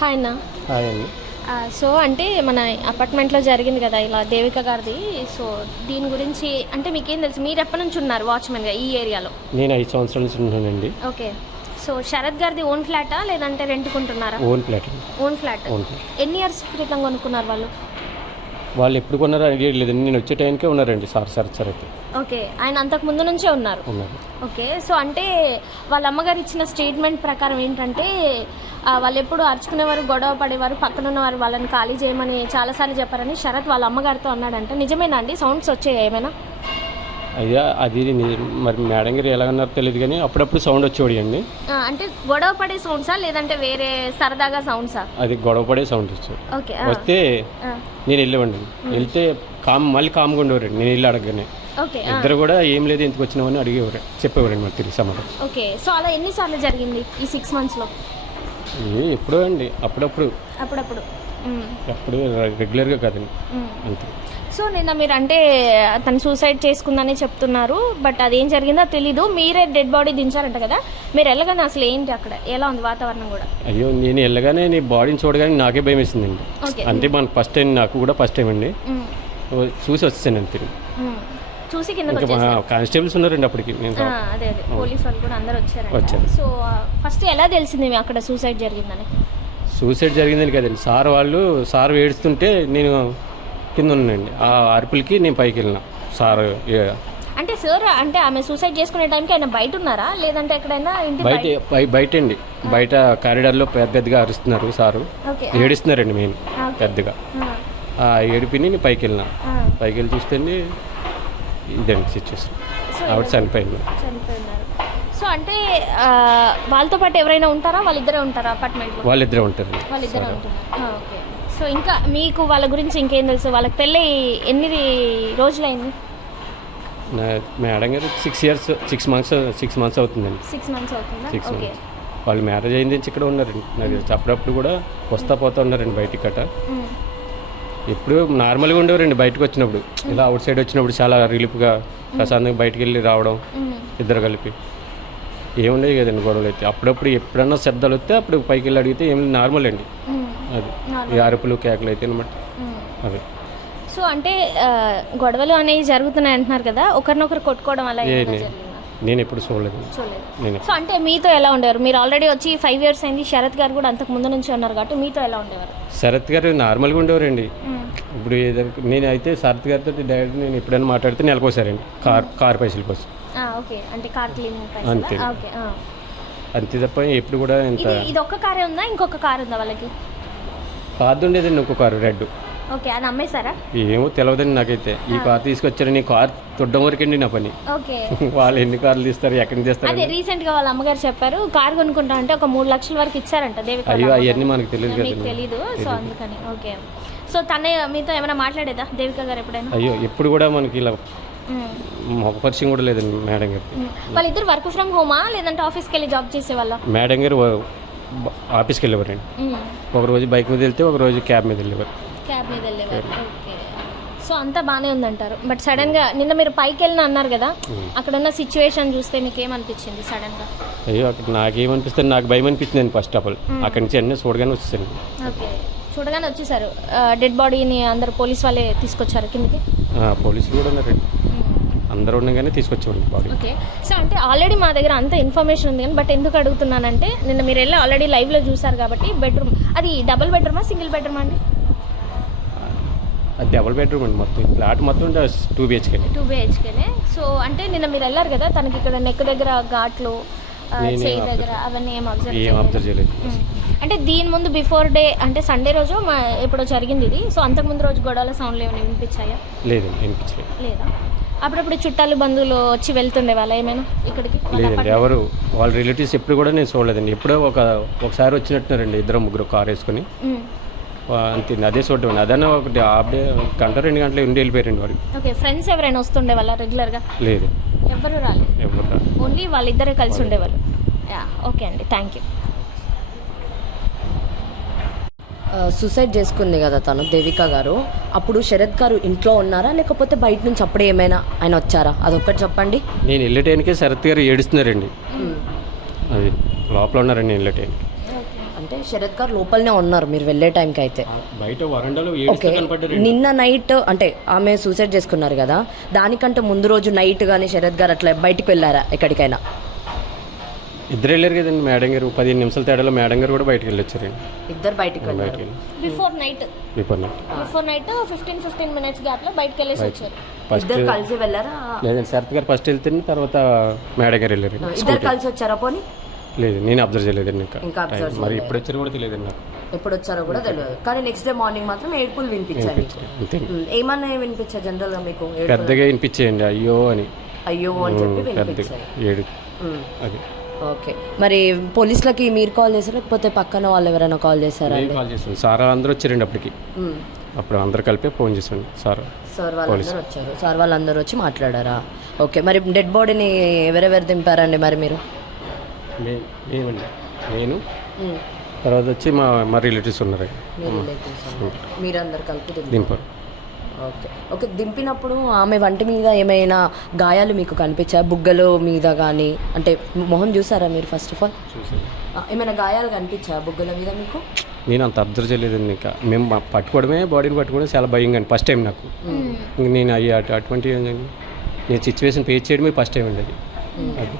Hi అన్న. Hi అండి. So అంటే మన అపార్ట్మెంట్లో జరిగింది కదా ఇలా దేవిక గారిది. సో దీని గురించి అంటే మీకేం తెలుసు? మీరు ఎప్పటి నుంచి ఉన్నారు వాచ్మెన్గా ఈ ఏరియాలో? నేను ఐదు సంవత్సరాల నుంచి ఉన్నానండి. ఓకే. సో శరత్ గారిది ఓన్ ఫ్లాటా లేదంటే రెంట్కుంటున్నారా? ఓన్ ఫ్లాట్ ఓన్ ప్లాట్ ఎన్ని ఇయర్స్ క్రితం కొనుక్కున్నారు వాళ్ళు? వాళ్ళు ఎప్పుడు కొన్నారో ఐడియా లేదు. నేను వచ్చే టైంకే ఉన్నారండి సార్ సార్ సార్ అయితే. ఓకే. ఆయన అంతకు ముందు నుంచే ఉన్నారు? ఉన్నారు. ఓకే. సో అంటే వాళ్ళ అమ్మగారు ఇచ్చిన స్టేట్మెంట్ ప్రకారం ఏంటంటే ఆ, వాళ్ళు ఎప్పుడు అరుచుకునేవారు గొడవ పడేవారు పక్కన ఉన్నవారు వాళ్ళని ఖాళీ చేయమని చాలాసార్లు చెప్పారని శరత్ వాళ్ళ అమ్మగారితో అన్నాడంట. నిజమేనా అండి? సౌండ్స్ వచ్చాయి ఏమైనా? అయ్యా అది మరి మేడం గారు ఎలాగన్నారో తెలియదు కానీ అప్పుడప్పుడు సౌండ్ వచ్చేవాడి అండి అంటే గొడవ పడే సౌండ్సా లేదంటే వేరే సరదాగా సౌండ్సా? అది గొడవ పడే సౌండ్ వచ్చేది. ఓకే వస్తే నేను వెళ్ళేవాడిని. వెళ్తే కామ్ మళ్ళీ కామ్గా ఉండేవారండి నేను వెళ్ళి అడగగానే. ఇద్దరు కూడా ఏం లేదు ఎందుకు వచ్చినామని అడిగేవారు. చెప్పేవారండి మరి తిరిగి సమాధానం ఓకే సో అలా ఎన్నిసార్లు జరిగింది ఈ సిక్స్ మంత్స్లో? ఎప్పుడో అండి. అప్పుడప్పుడు. అప్పుడప్పుడు. మ్, ఎప్పుడు రెగ్యులర్గా కాదండి. అంతే. సో నిన్న మీరు అంటే తను సూసైడ్ చేసుకుందని చెప్తున్నారు బట్ అదేం జరిగిందో తెలీదు. మీరే డెడ్ బాడీ దించారంట కదా. మీరు వెళ్ళగానే అసలు ఏంటి అక్కడ? ఎలా ఉంది వాతావరణం కూడా? అయ్యో నేను వెళ్ళగానే నీ బాడీని చూడగానే నాకే భయం వేసిందండి అంటే మన ఫస్ట్ టైం నాకు కూడా ఫస్ట్ టైం అండి. చూసి వచ్చాను అంతే. చూసి కిందకి వచ్చేసారు. కానిస్టేబుల్స్ ఉన్నారండి అప్పటికి. అదే అదే. పోలీస్ వాళ్ళు కూడా అందరు వచ్చారు. సో ఫస్ట్ ఎలా తెలిసింది అక్కడ సూసైడ్ జరిగిందని? సూసైడ్ జరిగిందని కదండి సార్ వాళ్ళు సార్ ఏడుస్తుంటే నేను కింద ఉన్నానండి. ఆ అరుపులకి నేను పైకి వెళ్ళిన. సార్ అంటే సార్ అంటే ఆమె సూసైడ్ చేసుకునే టైంకి ఆయన బయట ఉన్నారా? లేదంటే ఎక్కడైనా బయట బయ- బయట అండి బయట కారిడార్లో పెద్ద పెద్దగా అరుస్తున్నారు సారు. ఏడుస్తున్నారండి ఓకే. పెద్దగా. ఆ, ఏడిపిని నేను పైకి వెళ్ళిన. పైకి వెళ్ళి చూస్తే ఇదండి సిచ్యువేషన్ ఆవిడ చనిపోయింది. సో అంటే వాళ్ళతో పాటు ఎవరైనా ఉంటారా? వాళ్ళిద్దరే ఉంటారా అపార్ట్మెంట్లో వాళ్ళిద్దరే ఉంటారు. వాళ్ళిద్దరే ఓకే. సో ఇంకా మీకు వాళ్ళ గురించి ఇంకేం తెలుసు? వాళ్ళకి పెళ్ళి ఎన్ని రోజులైంది? మేడం గారు six years six months six months అవుతుందండి. సిక్స్ మంత్స్ అవుతుందా? సిక్స్ మంత్స్ వాళ్ళు మ్యారేజ్ అయింది నుంచి ఇక్కడ ఉన్నారండి. నాకు అప్పుడప్పుడు కూడా వస్తా పోతా ఉన్నారండి బయటికి కట్ట ఎప్పుడు నార్మల్గా ఉండేవారండి బయటకు వచ్చినప్పుడు. ఇలా అవుట్ సైడ్ వచ్చినప్పుడు చాలా రిలీఫ్గా ప్రశాంతంగా బయటికి వెళ్ళి రావడం ఇద్దరు కలిపి. ఏముండేవి కదండి గొడవలు అయితే అప్పుడప్పుడు ఎప్పుడన్నా శబ్దాలు వస్తే అప్పుడు పైకి వెళ్ళి అడిగితే ఏం నార్మల్ అండి అది. ఈ అరుపులు కేకలు అయితే అనమాట. అవి సో అంటే గొడవలు అనేవి జరుగుతున్నాయి అంటున్నారు కదా ఒకరినొకరు కొట్టుకోవడం అలా నేను ఎప్పుడు చూడలేదు. నేను సో అంటే మీతో ఎలా ఉండేవారు? మీరు ఆల్రెడీ వచ్చి ఫైవ్ ఇయర్స్ అయింది శరత్ గారు కూడా అంతకు ముందు నుంచి ఉన్నారు కాబట్టి మీతో ఎలా ఉండేవారు? శరత్ గారు నార్మల్గా ఉండేవారండి. ఇప్పుడు ఏదైనా నేను అయితే శరత్ గారితో డైరెక్ట్ నేను ఎప్పుడైనా మాట్లాడితే నెలకోసారండి కార్ కార్ పైసల కోసం. ఓకే. అంటే కార్ క్లీనింగ్ అంతే. ఓకే. అంతే తప్ప ఎప్పుడు కూడా ఇంత ఇది ఒక్క కారే ఉందా? ఇంకొక కార్ ఉందా వాళ్ళకి? పాత ఉండేదండి ఇంకో కారు రెడ్. ఓకే అది అమ్మేశారా ఏమో తెలియదండి నాకైతే. ఈ కార్ తీసుకొచ్చారని కార్ తుడ్డం వరకండి నా పని. ఓకే. వాళ్ళు ఎన్ని కార్లు తీస్తారు ఎక్కడి నుంచి అదే తీస్తారు రీసెంట్గా వాళ్ళ అమ్మగారు చెప్పారు కార్ కొనుక్కుంటా అంటే ఒక మూడు లక్షల వరకు ఇచ్చారంట వాళ్ళ అయ్యో. అవన్నీ మనకు తెలియదు తెలీదు సో అందుకని ఓకే. సో తనే మీతో ఏమైనా మాట్లాడేదా దేవిక గారు ఎప్పుడైనా? అయ్యో ఎప్పుడు కూడా మనకి ఇలా పరిచయం కూడా లేదండి మేడం ఉమ్. వాళ్ళిద్దరు వర్క్ ఫ్రమ్ హోమా లేదంటే ఆఫీస్కి వెళ్ళి జాబ్ చేసేవాళ్ళ? మేడం గారు ఆఫీస్కి వెళ్ళేవారండి ఒక రోజు బైక్ మీద వెళ్తే ఒక రోజు క్యాబ్ మీద వెళ్ళేవారు. క్యాబ్ మీద వెళ్ళేవారు. సో అంతా బాగానే ఉందంటారు. బట్ సడన్గా నిన్న మీరు పైకి వెళ్ళిన అన్నారు కదా. అక్కడ ఉన్న సిచ్యువేషన్ చూస్తే మీకు ఏమనిపించింది సడన్గా అయ్యో అక్కడ నాకేమనిపిస్తుంది నాకు భయం అనిపించింది ఫస్ట్ ఆఫ్ ఆల్. అక్కడి నుంచి అన్నీ చూడగానే వచ్చేసాను. ఓకే. చూడగానే వచ్చేసారు. డెడ్ బాడీని అందరు పోలీస్ వాళ్ళే తీసుకొచ్చారు కిందకి? పోలీసులు కూడా ఉన్నారండి. అందరూ ఉండగానే తీసుకొచ్చేవాళ్ళు బాడీ ఓకే. సో అంటే ఆల్రెడీ మా దగ్గర అంత ఇన్ఫర్మేషన్ ఉంది కానీ బట్ ఎందుకు అడుగుతున్నానంటే నిన్న మీరు వెళ్ళి ఆల్రెడీ లైవ్లో చూసారు కాబట్టి బెడ్రూమ్ అది డబుల్ బెడ్రూమా సింగిల్ బెడ్రూమా అండి? అది డబుల్ బెడ్రూమ్ అండి మొత్తం. ఫ్లాట్ మొత్తం టూ బిహెచ్కే టూ బిహెచ్కేనే సో అంటే నిన్న మీరు వెళ్ళారు కదా తనకి ఇక్కడ నెక్ దగ్గర ఘాట్లు చేయి దగ్గర అవన్నీ ఏం ఏం అబ్జర్వ్ అబ్జర్వ్ చేయలేదు. అంటే దీని ముందు బిఫోర్ డే అంటే సండే రోజు మా ఎప్పుడో జరిగింది ఇది. సో అంతకుముందు రోజు గొడవల సౌండ్లు ఏమైనా వినిపించాయా? లేదండి వినిపించలేదు. లేదా? అప్పుడప్పుడు చుట్టాలు బంధువులు వచ్చి వెళ్తుండే వాళ్ళ ఏమైనా ఇక్కడికి? లేదండి? ఎవరు? వాళ్ళ రిలేటివ్స్ ఎప్పుడు కూడా నేను చూడలేదండి. ఎప్పుడో ఒక ఒకసారి వచ్చినట్టున్నారండి ఇద్దరు ముగ్గురు కార్ వేసుకొని. అంతే అదే చూడటం అదన్నా ఒకటి హాఫ్ డే గంట రెండు గంటలు ఉండి వెళ్ళిపోయారండి వాళ్ళు ఓకే ఫ్రెండ్స్ ఎవరైనా వస్తుండే వాళ్ళ రెగ్యులర్గా లేదు. ఎవరు రాలేదు? ఎవరు. ఓన్లీ వాళ్ళిద్దరే కలిసి ఉండేవాళ్ళు. యా ఓకే అండి. థ్యాంక్ యూ ఆ, సూసైడ్ చేసుకుంది కదా తను దేవిక గారు. అప్పుడు శరత్ గారు ఇంట్లో ఉన్నారా? లేకపోతే బయట నుంచి అప్పుడే ఏమైనా ఆయన వచ్చారా? అదొక్కటి చెప్పండి. నేను వెళ్ళే టైంకే శరత్ గారు ఏడుస్తున్నారండి. అది లోపల ఉన్నారండి నేను వెళ్ళే టైంకి. ఓకే అంటే శరత్ గారు లోపలనే ఉన్నారు మీరు వెళ్ళే టైంకి అయితే. బయట వరండాలో ఓకే. నిన్న నైట్ అంటే ఆమె సూసైడ్ చేసుకున్నారు కదా. దానికంటే ముందు రోజు నైట్ కానీ శరత్ గారు అట్లా బయటికి వెళ్ళారా ఎక్కడికైనా? ఇద్దరు వెళ్ళారు కదండి మేడం గారు. పదిహేను నిమిషాల తేడాలో మేడం గారు కూడా బయటకు వెళ్ళొచ్చారండి ఇద్దరు బయటికి వెళ్ళారు. బయటకు before night before night before night fifteen fifteen minutes గ్యాప్లో బయటకు వెళ్ళేసి వచ్చారు. ఫస్ట్ ఇద్దరు కలిసి వెళ్ళారా? లేదండి శరత్ గారు ఫస్ట్ వెళ్తే తర్వాత మేడం గారు వెళ్ళారు. ఇద్దరు కలిసి వచ్చారా పోనీ? లేదు నేను అబ్జర్వ్ చేయలేదండి ఇంకా. ఇంకా observe టైం. మరి ఎప్పుడు వచ్చారో కూడా తెలియదండి నాకు. ఎప్పుడు వచ్చారో కూడా తెలియదు. కానీ నెక్స్ట్ డే మార్నింగ్ మాత్రం ఏడుపులు వినిపించాయి మీకు. అంతే. ఉమ్, ఏమన్నా వినిపించా జనరల్గా మీకు? ఏడుపులు? పెద్దగా వినిపించేయండి అయ్యో అని. అయ్యో అని చెప్పి పెద్దగా వినిపించాయి. ఏడు ఉమ్, అది. ఓకే. మరి పోలీసులకి మీరు కాల్ చేశారా? లేకపోతే పక్కన వాళ్ళు ఎవరైనా కాల్ చేశారా నేను కాల్ చేస్తాను సార్ అందరూ వచ్చారండి అప్పటికి. అప్పుడు అందరు కలిపి ఫోన్ చేసాను సార్. సార్ వాళ్ళందరూ వచ్చారు. సార్ వాళ్ళందరూ వచ్చి మాట్లాడారా? ఓకే. మరి డెడ్ బాడీని ఎవరెవరు దింపారండి మరి మీరు? నేను. తర్వాత వచ్చి మా మా రిలేటివ్స్ ఉన్నారు. మీరందరు కలిపి దింపారు. దింపారు. ఓకే. ఓకే దింపినప్పుడు ఆమె వంటి మీద ఏమైనా గాయాలు మీకు కనిపించా బుగ్గలు మీద కానీ అంటే మొహం చూసారా మీరు ఫస్ట్ ఆఫ్ ఆల్ ఏమైనా గాయాలు కనిపించా బుగ్గల మీద మీకు? నేను అంత అబ్జర్వ్ చేయలేదండి ఇంకా. మేము పట్టుకోవడమే బాడీని పట్టుకోవడం చాలా భయంగా అండి ఫస్ట్ టైం నాకు. నేను అయ్యి అటు అటువంటి నేను సిచ్యువేషన్ ఫేస్ చేయడమే ఫస్ట్ టైం అండి అది.